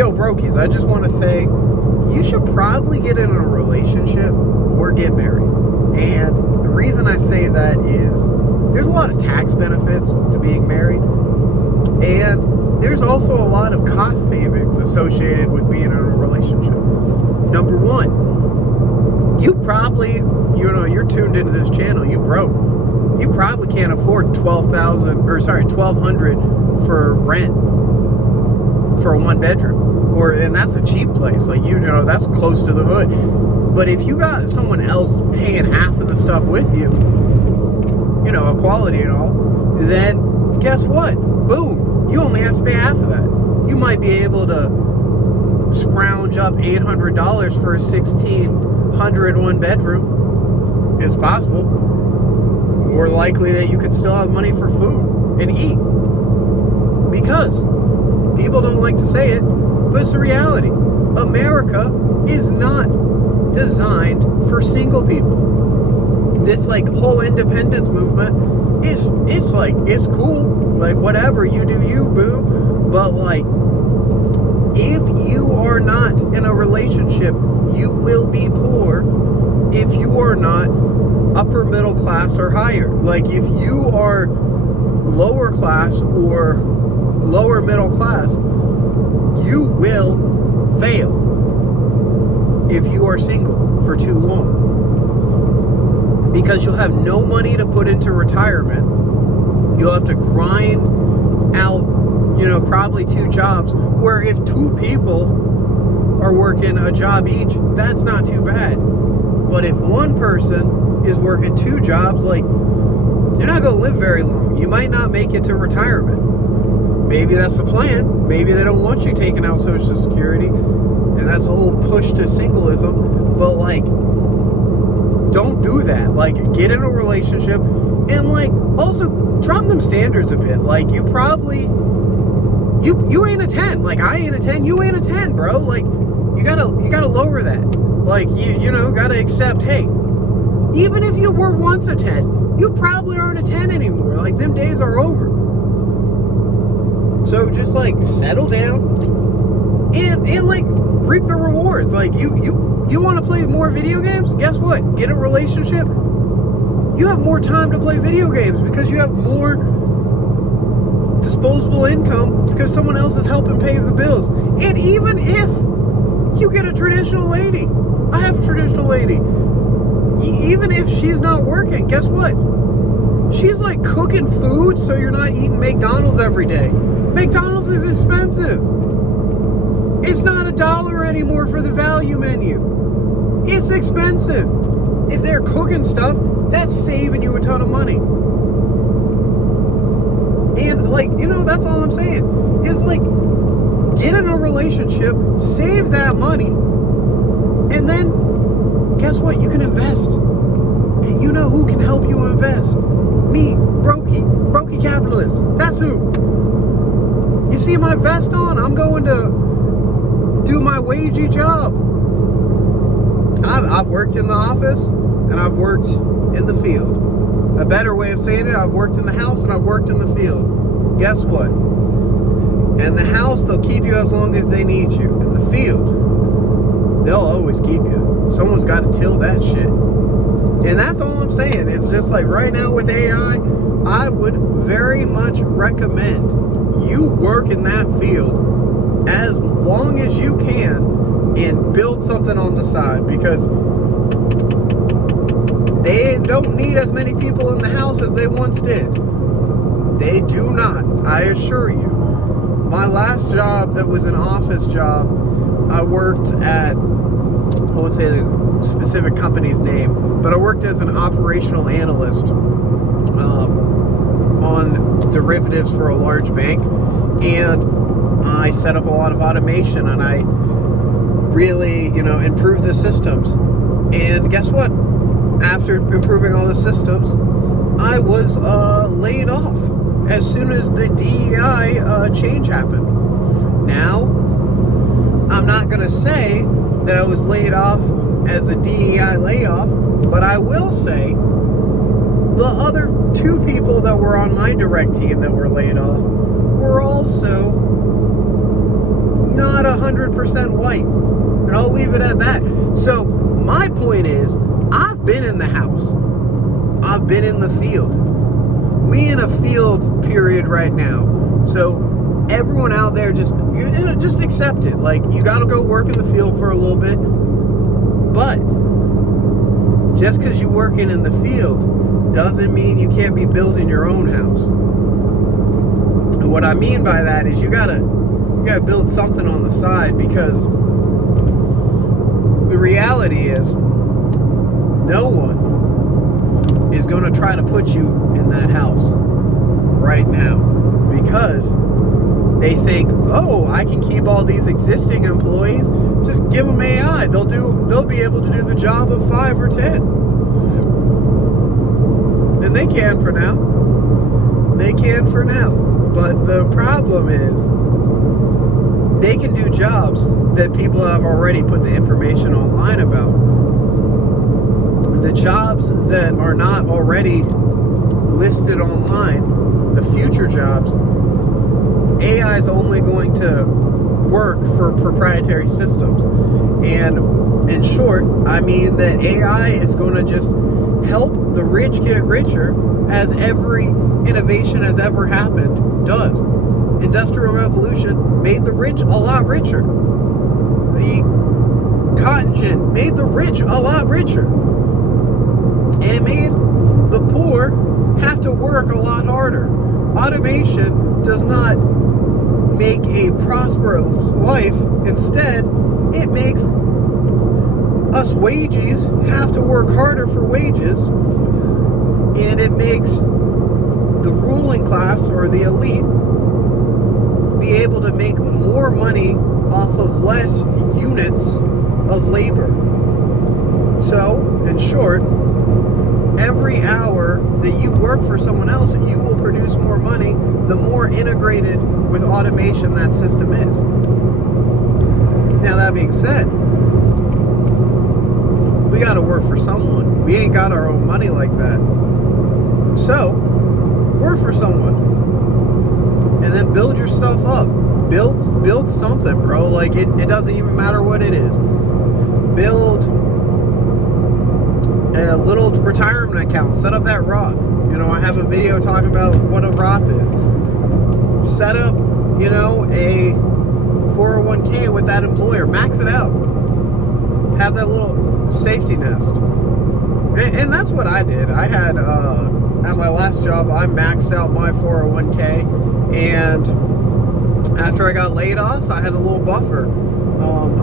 Yo, Brokies, I just want to say, you should probably get in a relationship or get married. And the reason I say that is there's a lot of tax benefits to being married. And there's also a lot of cost savings associated with being in a relationship. Number one, you probably, you're tuned into this channel, you broke. You probably can't afford $1,200 for rent for a one bedroom. And that's a cheap place. Like, that's close to the hood. But if you got someone else paying half of the stuff with you, equality and all, then guess what? Boom. You only have to pay half of that. You might be able to scrounge up $800 for a $1,600 one bedroom. It's possible. More likely that you could still have money for food and eat. Because people don't like to say it, but it's the reality. America is not designed for single people. This whole independence movement it's cool. Whatever, you do you, boo. But if you are not in a relationship, you will be poor if you are not upper middle class or higher. If you are lower class or lower middle class, you will fail if you are single for too long. Because you'll have no money to put into retirement. You'll have to grind out, probably 2 jobs, where if 2 people are working a job each, that's not too bad. But if one person is working 2 jobs, you're not going to live very long. You might not make it to retirement. Maybe that's the plan. Maybe they don't want you taking out Social Security, and that's the whole push to singleism. But don't do that. Get in a relationship, and also drop them standards a bit. You probably you ain't a 10. I ain't a 10. You ain't a 10, bro. You gotta lower that. Gotta accept. Hey, even if you were once a 10, you probably aren't a 10 anymore. Them days are over. So just settle down and reap the rewards. You want to play more video games? Guess what? Get a relationship. You have more time to play video games because you have more disposable income because someone else is helping pay the bills. And even if you get a traditional lady, I have a traditional lady. Even if she's not working, guess what? She's cooking food so you're not eating McDonald's every day. McDonald's is expensive. It's not $1 anymore for the value menu. It's expensive. If they're cooking stuff, that's saving you a ton of money. And that's all I'm saying. Is get in a relationship, save that money, and then guess what? You can invest. And you know who can help you invest? Me, Brokey capitalist. That's who. You see my vest on? I'm going to do my wagey job. I've worked in the office and I've worked in the field. A better way of saying it, I've worked in the house and I've worked in the field. Guess what? In the house, they'll keep you as long as they need you. In the field, they'll always keep you. Someone's got to till that shit. And that's all I'm saying. It's just right now with AI, I would very much recommend you work in that field as long as you can and build something on the side, because they don't need as many people in the house as they once did. They do not, I assure you. My last job that was an office job, I worked at, I won't say the specific company's name, but I worked as an operational analyst on derivatives for a large bank, and I set up a lot of automation, and I really, improved the systems. And guess what? After improving all the systems, I was laid off as soon as the DEI change happened. Now, I'm not going to say that I was laid off as a DEI layoff, but I will say the other 2 people that were on my direct team that were laid off were also not 100% white. And I'll leave it at that. So my point is, I've been in the house. I've been in the field. We in a field period right now. So everyone out there, just accept it. Like, you got to go work in the field for a little bit. But just because you're working in the field doesn't mean you can't be building your own house. And what I mean by that is you gotta build something on the side, because the reality is no one is going to try to put you in that house right now, because they think, oh, I can keep all these existing employees, just give them AI, they'll be able to do the job of 5 or 10. And they can for now. But the problem is, they can do jobs that people have already put the information online about. The jobs that are not already listed online, the future jobs, AI is only going to work for proprietary systems. And in short, I mean that AI is going to just help the rich get richer, as every innovation has ever happened does. Industrial Revolution made the rich a lot richer. The cotton gin made the rich a lot richer. And it made the poor have to work a lot harder. Automation does not make a prosperous life. Instead, it makes us wages have to work harder for wages. And it makes the ruling class, or the elite, be able to make more money off of less units of labor. So, in short, every hour that you work for someone else, you will produce more money the more integrated with automation that system is. Now, that being said, we got to work for someone. We ain't got our own money like that. So, work for someone. And then build your stuff up. Build something, bro. Like, it doesn't even matter what it is. Build a little retirement account. Set up that Roth. You know, I have a video talking about what a Roth is. Set up, a 401k with that employer. Max it out. Have that little safety nest. And that's what I did. I had, at my last job, I maxed out my 401k. And after I got laid off, I had a little buffer.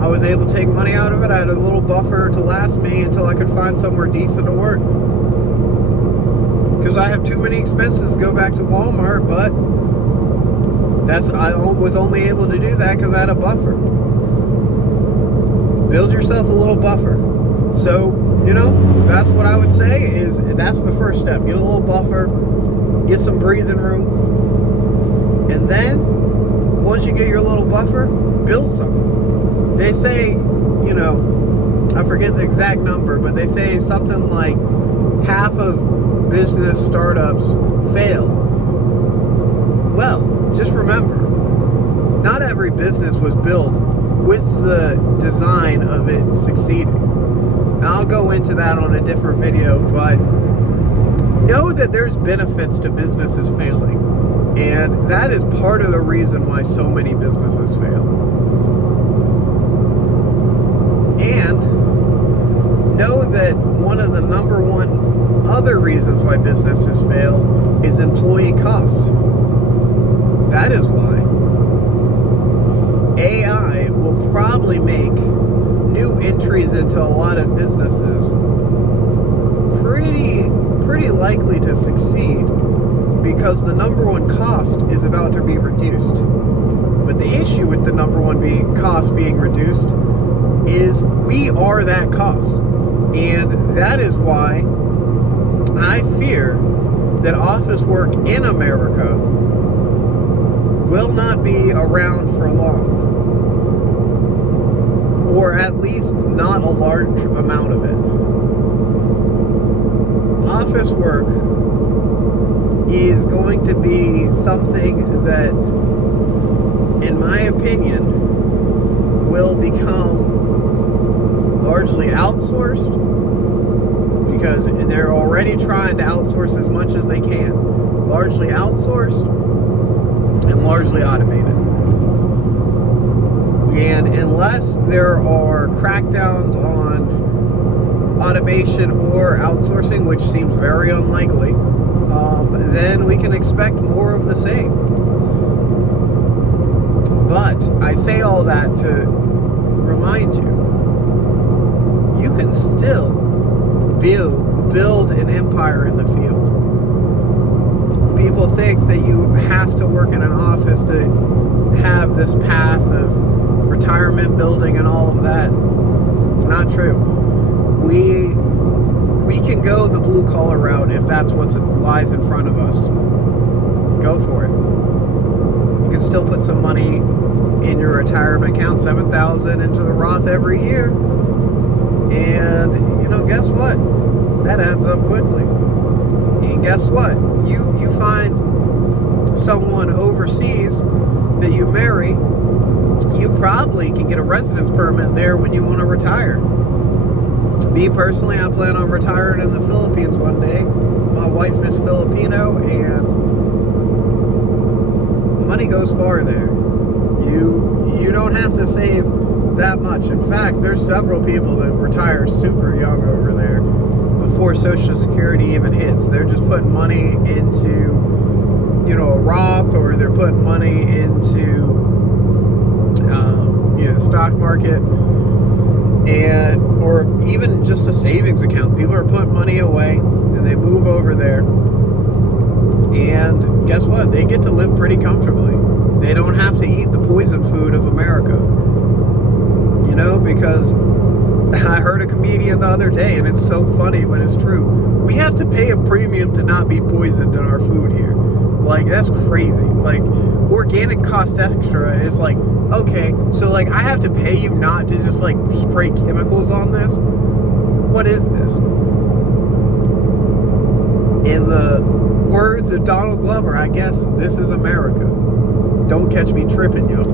I was able to take money out of it. I had a little buffer to last me until I could find somewhere decent to work. Because I have too many expenses to go back to Walmart, but I was only able to do that because I had a buffer. Build yourself a little buffer. So, that's what I would say is that's the first step. Get a little buffer, get some breathing room, and then once you get your little buffer, build something. They say, I forget the exact number, but they say something like half of business startups fail. Well, just remember, not every business was built with the design of it succeeding. And I'll go into that on a different video, but know that there's benefits to businesses failing. And that is part of the reason why so many businesses fail. And know that one of the number one other reasons why businesses fail is employee cost. That is why AI will probably make new entries into a lot of businesses pretty likely to succeed, because the number one cost is about to be reduced. But the issue with the number one cost being reduced is we are that cost. And that is why I fear that office work in America will not be around for long. Or at least not a large amount of it. Office work is going to be something that, in my opinion, will become largely outsourced, because they're already trying to outsource as much as they can. Largely outsourced and largely automated. And unless there are crackdowns on automation or outsourcing, which seems very unlikely, then we can expect more of the same. But I say all that to remind you, you can still build an empire in the field. People think that you have to work in an office to have this path of retirement building and all of that. Not true. We can go the blue collar route if that's what lies in front of us. Go for it. You can still put some money in your retirement account, $7,000 into the Roth every year, and guess what? That adds up quickly. And guess what? You find someone overseas that you marry, you probably can get a residence permit there when you want to retire. Me personally, I plan on retiring in the Philippines one day. My wife is Filipino, and money goes far there. You don't have to save that much. In fact, there's several people that retire super young over there before Social Security even hits. They're just putting money into, a Roth, or they're putting money into, the stock market, or even just a savings account. People are putting money away, and they move over there, and guess what? They get to live pretty comfortably. They don't have to eat the poison food of America. Because I heard a comedian the other day, and it's so funny, but it's true. We have to pay a premium to not be poisoned in our food here. Like, that's crazy. Like, organic cost extra is like, okay, so like I have to pay you not to just like spray chemicals on this? What is this? In the words of Donald Glover, I guess this is America. Don't catch me tripping, yo.